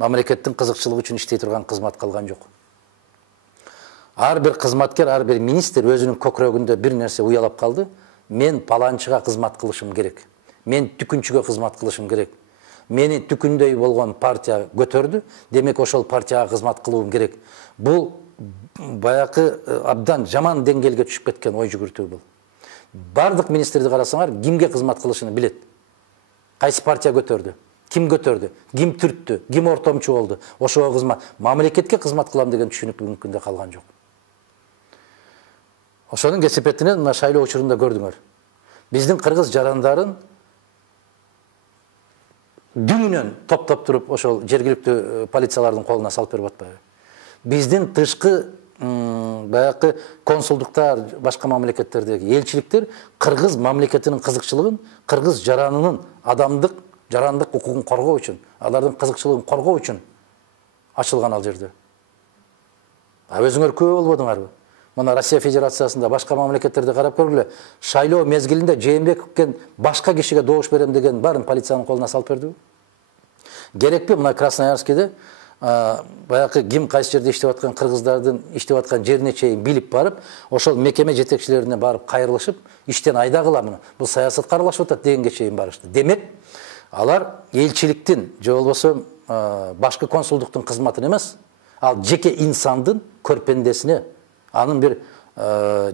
мамлекеттің қызықшылығы үшін іштей тұрған қызмат қалған жоқ. Ар бір қызматкер, ар бір министр өзінің көкірегінде бір нәрсе уялап қалды. Мен паланчыға қызмат қылышым керек. Мен түкінчіге қызмат қылышым керек. Мені түкіндей болған партия көтерді, демек ошол партияға қызмат қылуым керек. Бұл баяқы абдан жаман деңгелге түшіп кеткен ой жүгіртүү бұл. Бардық министрді қарасаңар, кимге қызмат қылышыны білет. Қайсы партия көтерді, ким көтерді, ким түртті, ким ортомчу болды. Ошоға қызмат, мамлекетке қызмат қылам деген түшүнүк бүгүнкү күндө қалған жоқ. Ошонун кесепетинен мына шайлоо учурунда көрдүңөр. Биздин кыргыз жарандарын дүңүнөн топтоп туруп ошол жергиликтүү полициялардын колуна салып берип атпайбы? Биздин тышкы баякы консулдуктар, башка мамлекеттердеги элчиликтер кыргыз мамлекетинин кызыкчылыгын, кыргыз жаранынын адамдык, жарандык укугун коргоо үчүн, алардын кызыкчылыгын коргоо үчүн ачылган ал жерде. Өзүңөр күбө болбодуңарбы? Мына Россия Федерациясында башка мамлекеттерде карап көргүлө, шайлоо мезгилинде Жээнбековден башка кишиге добуш берем деген барын полициянын колуна салып бердиби? Керекпи мына Красноярскиде баякы ким кайсы жерде иштеп аткан кыргыздардын иштеп аткан жерине чейин билип барып, ошол мекеме жетекчилерине барып кайрылышып, иштен айдагыла мына. Бул саясатка аралашып атат дегенге чейин барышты. Демек, алар элчиликтин же болбосо башкы консулдуктун кызматын эмес, ал жеке инсандын көрпендесине, анын бир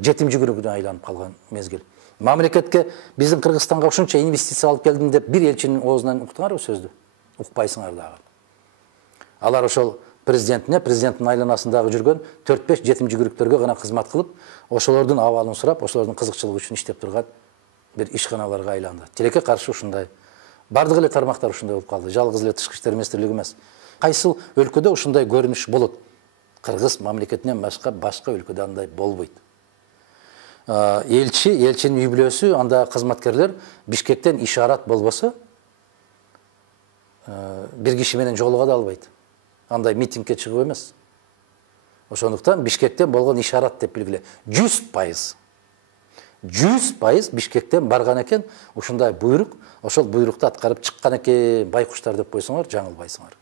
жетим жүгүрүгүнө айланып калган мезгил. Мамлекетке биздин Кыргызстанга ушунча инвестиция алып келдим деп бир элчинин оозунан уктуңарбы сөздү? Укпайсыңар дагы. Алар ошол президенттин айланасындагы жүргөн 4-5 жетим жүгүрүктөргө гана кызмат кылып, ошолордун абалын сурап, ошолордун кызыкчылыгы үчүн иштеп турган бир ишканаларга айланды. Тилекке каршы ушундай. Бардык эле тармактар ушундай болуп калды. Жалгыз эле тышкы иштер министрлиги эмес. Кайсыл өлкөдө ушундай көрүнүш болот? Кыргыз мамлекетинен башка өлкөдө андай болбойт. Элчинин үй бүлөсү, анда кызматкерлер Бишкектен ишарат болбосо, бир киши менен жолуга да албайт. Андай митингке чыгып эмес. Ошондуктан Бишкектен болгон ишарат деп билгиле. 100%. 100% Бишкектен барган экен, ушундай буйрук, ошол буйрукту аткарып чыккан экен, байкуштар деп койсоңор, жаңылбайсыңар.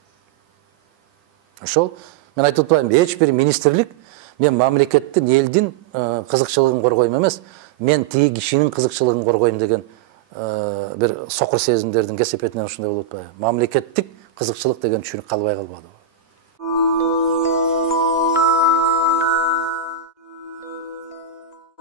Ошол мен айтып атпаймынбы, эч бир министрлик мен мамлекеттин, элдин кызыкчылыгын коргойм эмес, мен тиги кишинин кызыкчылыгын коргойм деген бир сокур сезимдердин кесепетинен ушундай болуп атпайбы? Мамлекеттик кызыкчылык деген түшүнүк калбай калбады.